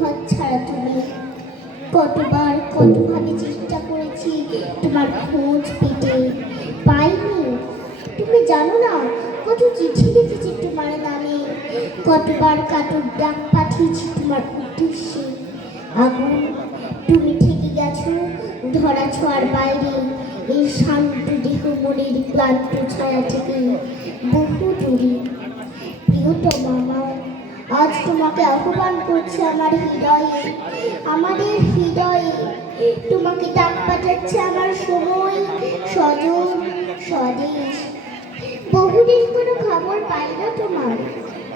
হাত ছাড়া তুমি। কতবার কতভাবে চেষ্টা করেছি তোমার খোঁজ পেতে, পাইনি। তুমি জানো না কত চিঠি লিখেছি তোমার নামে, কতবার কাতর ডাক পাঠিয়েছি তোমার উদ্দেশ্যে। আগুন, তুমি থেকে গেছো ধরা ছোঁয়ার বাইরে, এই শান্ত দেহ মনের ক্লান্ত ছায়া থেকে বহু দূরে। প্রিয়তম আমার, আজ তোমাকে আহ্বান করছে আমার হৃদয়ে, আমাদের হৃদয়ে তোমাকে ডাক পাঠাচ্ছে আমার সময়, স্বজন, স্বদেশ। বহুদিন কোনো খবর পাই না তোমার,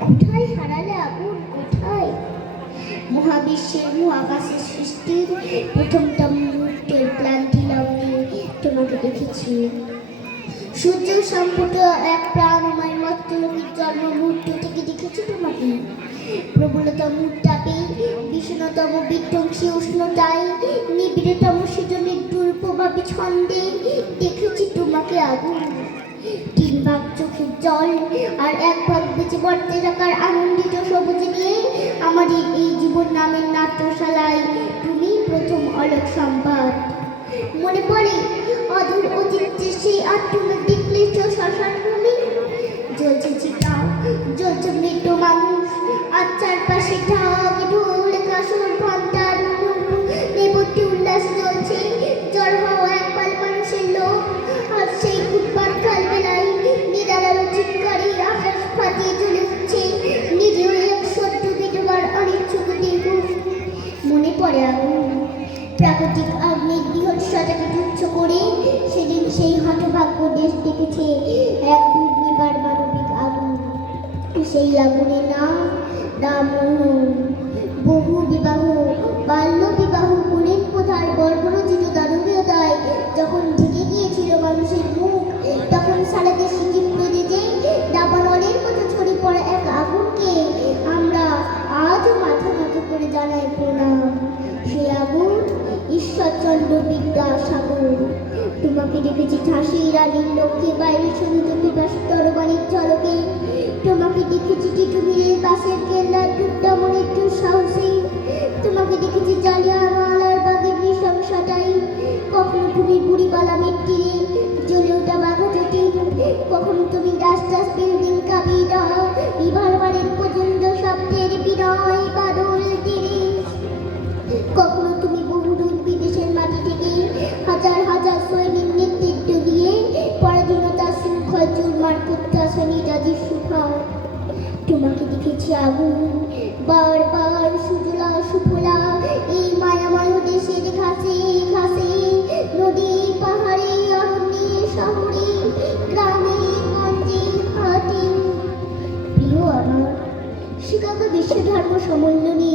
কোথায় হারালে আগুন, কোথায়? মহাবিশ্বের মহাকাশের সৃষ্টির প্রথমতম মুহূর্তের ক্লান্তি লগ্নে তোমাকে দেখেছি। সূর্য সম্পুট এক প্রাণময় মত্তলোকের জন্ম মুহূর্ত থেকে দেখেছি তোমাকে। প্রবলতম উত্তাপে, ভীষণতম বিধ্বংসী উষ্ণতায়, নিবিড়তম সৃজনের দুর্প্রভাবী ছন্দে দেখেছি তোমাকে আগুন। 3 ভাগ চোখের জল আর 1 ভাগ বেঁচে পড়তে থাকার আনন্দিত সবুজ নিয়ে আমাদের এই জীবন নামের নাট্যশালায় তুমি প্রথম অলোক সম্পাদ। মনে পড়ে অদূর অতীতে সেই আত্মনৈতিক ক্লিষ্ট শ্মশান ভূমি, জ্বলছে চিতা, জ্বলছে মৃত মানুষ, আর চারপাশে ঢাক ঢোল কাসর ঘন্টার নেপথ্যে উল্লাস চলছে। জড় হওয়া একপাল মানুষের লোক আর সেই ফুটপাত কালবেলায় নিদারালো চিৎকারে আকাশ ফাটিয়ে চলে যাচ্ছে নিজেও এক সদ্য বিধবার অনিচ্ছুক দেহ। মনে পড়ে আগুন, প্রাকৃতিক আগ্নেয় বৃহৎসটাকে তুচ্ছ করে সেদিন সেই হতভাগ্য দেশ দেখেছে এক দুর্নিবার মানবিক আগুন। সেই আগুনের নাম রামমোহন। বহু বিবাহ, বাল্য বিবাহ, কুলীন প্রথার বর্বরোচিত দানবীয়তায় যখন ঢেকে গিয়েছিল মানুষের মুখ, তখন সারা দেশে চিত্রে যে দাবানলের মতো ছড়িয়ে পড়া এক আগুনকে আমরা আজও মাথা নত করে জানাই প্রণাম। সে আগুন ঈশ্বরচন্দ্র বিদ্যাসাগর। তোমাকে দেখেছি ঝাঁসির রানীর লক্ষ্যে বাইরে শোনিত বিবাস তরবারির ঝলকে। তোমাকে দেখেছি টিটুমিরের বাসের কেল্লার দুর্দমনের দুঃসাহসে। তোমাকে দেখেছি জালিয়ানওয়ালার বাগের নৃশংসতায়। কখনো তুমি বুড়িবালামের তীরে জ্বলে ওঠা বাঘাজটি, কখনো তুমি রাস্তাস বিল্ডিং কাবিরা রিভারবারের পর্যন্ত শব্দের বিনয় বাদল তীরে। কখনো তুমি বহুদূর বিদেশের মাটি থেকে হাজার হাজার সৈনিক নেতৃত্ব দিয়ে পরাধীনতার শৃঙ্খল চুরমার করতে আসা নিজাজির সুফল। তোমাকে দেখেছি আগুন, বারবার সুজলা সুফলা এই মায়াময় দেশের ঘাসে ঘাসে, নদী পাহাড়ে অরণ্যে শহরে গ্রামে গঞ্জে হাটে। প্রিয় আমার, শিকাগো বিশ্ব ধর্ম সম্মেলনে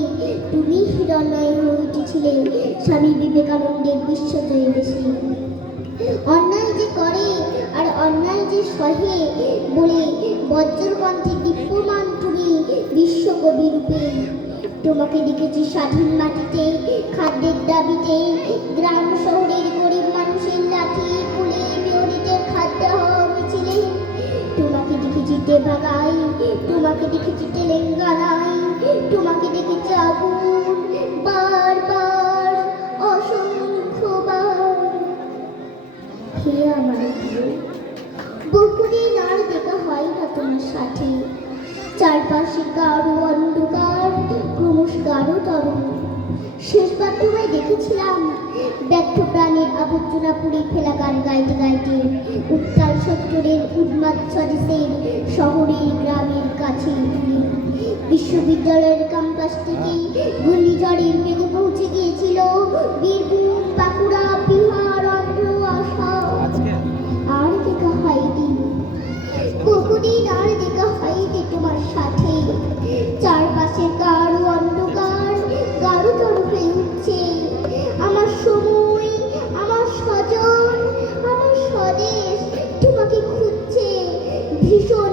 তুমি হিরণ্ময় হয়ে উঠেছিলে স্বামী বিবেকানন্দের বিশ্বজয়ী বেশি। অন্যায় যে করে আর অন্যায় যে সহে বলে বজ্রকণ্ঠে দীপ্যমান তুমি বিশ্বকবি রূপে। তোমাকে দেখেছি স্বাধীন মাটিতে খাদ্যের দাবিতে, গ্রাম শহরের গরিব মানুষের লাঠি ফুলে বিহরিতের খাদ্য হওয়া মিছিলে। তোমাকে দেখেছি তেভাগায়, তোমাকে দেখেছি তেলেঙ্গানায়, তোমাকে দেখেছি আগুন বারবার অসংখ্যবার। হে আমার প্রিয়, বহুদিন আর দেখা হয় না তোমার সাথে। চারপাশে গাঢ় অন্ধকার, ক্রমশ গাঢ়তর। শেষবার তোমায় দেখেছিলাম ব্যর্থ প্রাণের আবর্জনা পুড়ে ফেলা গান গাইতে গাইতে উত্তাল সত্তরের উন্মাদ স্বদেশের শহরের গ্রামের কাছে দূরে। বিশ্ববিদ্যালয়ের ক্যাম্পাস থেকে ঘূর্ণিঝড়ের বেগে পৌঁছে গিয়েছিল বীরভূম, বাঁকুড়া, বিহার, অন্ধ্র, আসাম। আর দেখা হয়নি, বহুদিন আর দেখা হয়নি তোমার সাথে। চারপাশের গাঢ় অন্ধকার গাঢ়তর হয়ে উঠছে। আমার সময়, আমার স্বজন, আমার স্বদেশ তোমাকে খুঁজছে ভীষণ